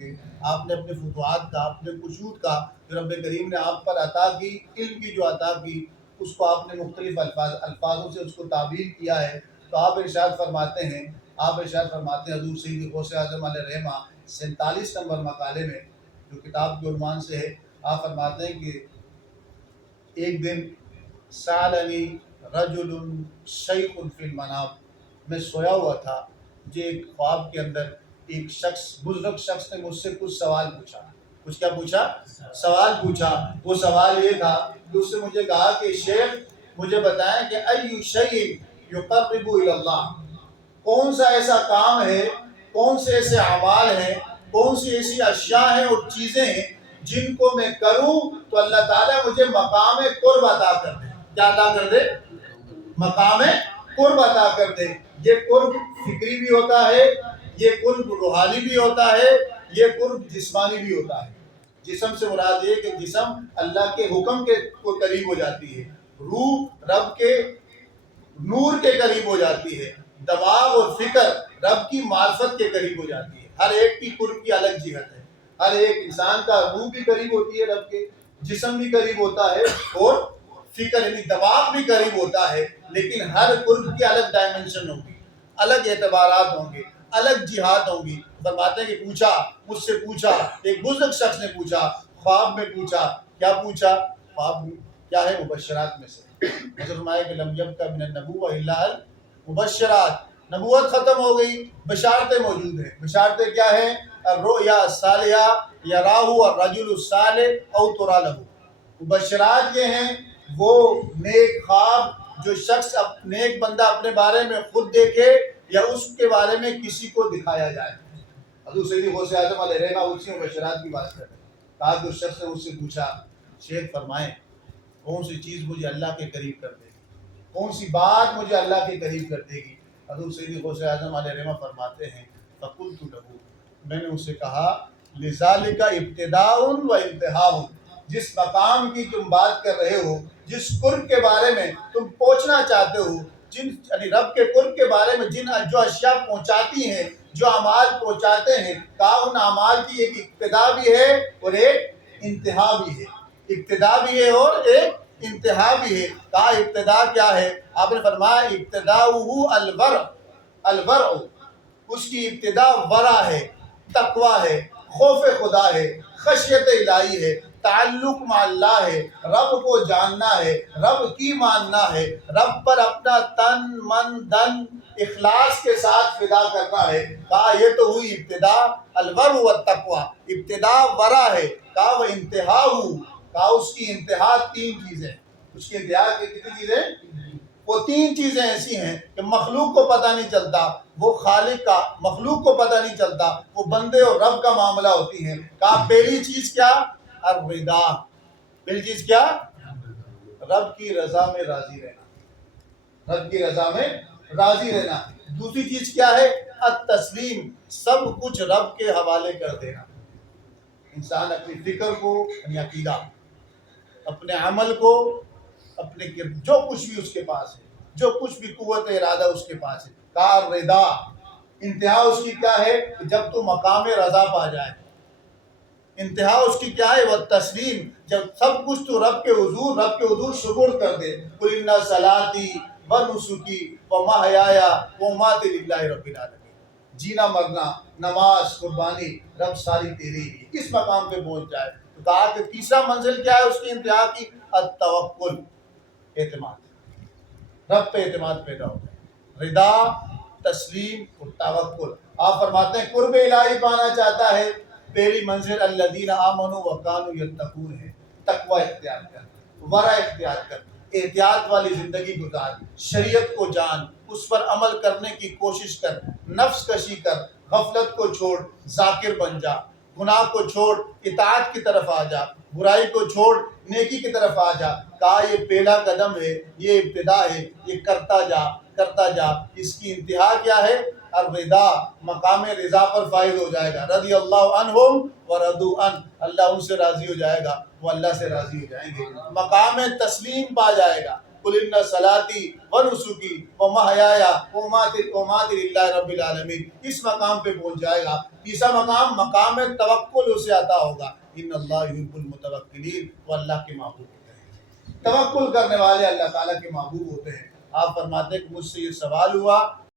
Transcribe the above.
کے آپ نے اپنے فتوحات کا، اپنے کشوف کا جو رب کریم نے آپ پر عطا کی، علم کی جو عطا کی، اس کو آپ نے مختلف الفاظوں سے اس کو تعبیر کیا ہے۔ تو آپ ارشاد فرماتے ہیں حضور سید غوث اعظم علیہ رحمہ 47 نمبر مقالے میں جو کتاب کے عنوان سے ہے، آپ فرماتے ہیں کہ ایک دن سالنی رجل شیخ فی المنام، میں سویا ہوا تھا، مجھے ایک خواب کے اندر ایک شخص، بزرگ شخص نے مجھ سے کچھ سوال پوچھا۔ کچھ کیا پوچھا؟ سوال پوچھا۔ وہ سوال یہ تھا کہ اس سے مجھے کہا کہ شیخ مجھے بتائیں کہ ای شیء یقرب الی اللہ، کون سا ایسا کام ہے، کون سے ایسے اعمال ہیں، کون سی ایسی اشیاء ہیں اور چیزیں ہیں جن کو میں کروں تو اللہ تعالیٰ مجھے مقام قرب عطا کر دے۔ کیا عطا کر دے؟ مقام قرب عطا کر دے۔ یہ قرب فکری بھی ہوتا ہے، یہ قرب روحانی بھی ہوتا ہے، یہ قرب جسمانی بھی ہوتا ہے۔ جسم سے مراد یہ کہ جسم اللہ کے حکم کے قریب ہو جاتی ہے، روح رب کے نور کے قریب ہو جاتی ہے، دماغ اور فکر رب کی معرفت کے قریب ہو جاتی ہے۔ ہر ایک کی قرب کی الگ جہت ہے۔ ہر ایک انسان کا روح بھی قریب ہوتی ہے رب کے، جسم بھی قریب ہوتا ہے اور فکر یعنی دماغ بھی قریب ہوتا ہے، لیکن ہر قرب کی الگ ڈائمنشن ہوگی، الگ اعتبارات ہوں گے، الگ جہات ہوں گی۔ فرماتے ہیں کہ مجھ سے پوچھا، ایک بزرگ شخص نے پوچھا، خواب میں پوچھا۔ کیا پوچھا؟ خواب کیا ہے؟ مبشرات میں سے حضرت فرمایا کہ لم یبق من النبوۃ الا المبشرات، نبوت ختم ہو گئی، بشارتیں موجود ہیں۔ بشارتیں کیا ہیں؟ الرؤیا الصالحہ یراہ الرجل الصالح او تری لہ، مبشرات یہ ہیں وہ نیک خواب جو شخص نیک بندہ اپنے بارے میں خود دیکھے یا اس کے بارے میں کسی کو دکھایا جائے۔ حضور سید غوث اعظم علیہ رحمہ اسی مبشرات کی بات کر رہے ہیں۔ کہا کہ اس شخص نے مجھ سے پوچھا، شیخ فرمائیں کون سی چیز مجھے اللہ کے قریب کر دے گی، کون سی بات مجھے اللہ کے قریب کر دے گی؟ حضور سید غوث اعظم علیہ رحمہ فرماتے ہیں فقلت لہ، میں نے اس سے کہا لذالک ابتداء و انتہاء، جس مقام کی تم بات کر رہے ہو، جس قرب کے بارے میں تم پہنچنا چاہتے ہو، یعنی رب کے قرب کے بارے میں جو اشیاء پہنچاتی ہیں، جو اعمال پہنچاتے ہیں، کہا ان اعمال کی ایک ابتدا بھی ہے اور ایک انتہا بھی ہے۔ ابتدا بھی ہے اور ایک انتہا بھی ہے۔ کہا ابتدا کیا ہے؟ آپ نے فرمایا ابتداؤہ الورع، اس کی ابتدا ورع ہے، تقویٰ ہے، خوف خدا ہے، خشیت الہی ہے، تعلق مع اللہ ہے، رب کو جاننا ہے، رب کی ماننا ہے، رب پر اپنا تن من دن اخلاص کے ساتھ فدا کرنا ہے۔ کہا یہ تو ہوئی ابتدا، الورع والتقویٰ، ابتدا ورع ہے۔ کہا وہ انتہا کہا اس کی انتہا تین چیزیں، اس کی انتہا کتنی چیزیں؟ وہ تین چیزیں ایسی ہیں کہ مخلوق کو پتہ نہیں چلتا، وہ خالق کا، مخلوق کو پتہ نہیں چلتا، وہ بندے اور رب کا معاملہ ہوتی ہیں۔ کہا پہلی چیز کیا؟ الرضا، پہلی چیز کیا؟ رب کی رضا میں راضی رہنا، رب کی رضا میں راضی رہنا۔ دوسری چیز کیا ہے؟ التسلیم، سب کچھ رب کے حوالے کر دینا۔ انسان اپنی فکر کو، یعنی عقیدہ، اپنے عمل کو، اپنے جو کچھ بھی اس کے پاس ہے، جو کچھ بھی قوت ارادہ اس کے پاس ہے، کہا رضا، انتہا اس کی کیا ہے؟ کہ جب تو مقام رضا پا جائے، انتہا اس کی کیا ہے؟ وہ تسلیم، جب سب کچھ تو رب کے حضور سپرد کر دے۔ قل ان صلاتی و نسکی و محیای و مماتی للہ رب العالمین، جینا مرنا، نماز، قربانی، رب ساری تیری ہی، اس مقام پہ پہنچ جائے۔ تو کہا کہ تیسرا منزل کیا ہے اس کی انتہا کی؟ التوکل، اعتماد، رب پہ اعتماد پیدا ہو جائے، رضا، تسلیم اور توکل۔ آپ فرماتے ہیں قرب الہی پانا چاہتا ہے، پہلی منزل الذین آمنوا وکانوا یتقون ہے، تقوی اختیار کر، ورع اختیار کر، احتیاط والی زندگی گزار، شریعت کو جان، اس پر عمل کرنے کی کوشش کر، نفس کشی کر، غفلت کو چھوڑ، ذاکر بن جا، گناہ کو چھوڑ، اطاعت کی طرف آ جا، برائی کو چھوڑ، نیکی کی طرف آ جا۔ کہا یہ پہلا قدم ہے، یہ ابتدا ہے، یہ کرتا جا، اس کی انتہا کیا ہے؟ الرضا، مقام رضا پر فائز ہو جائے گا۔ رضی اللہ عنہم ورضوا عنہ، اللہ ان سے راضی ہو جائے گا، وہ اللہ سے راضی ہو جائیں گے۔ مقام تسلیم پا جائے گا، قل ان صلاتی و نسکی و محیایا و مماتی للہ رب العالمین، اس مقام پہ پہنچ جائے گا۔ تیسرا مقام مقام توکل اسے عطا ہوگا، ان اللہ یحب المتوکلین، وہ اللہ کے محبوب ہوتے ہیں، توکل کرنے والے اللہ تعالیٰ کے محبوب ہوتے ہیں۔ آپ فرماتے ہیں کہ مجھ سے یہ سوال ہوا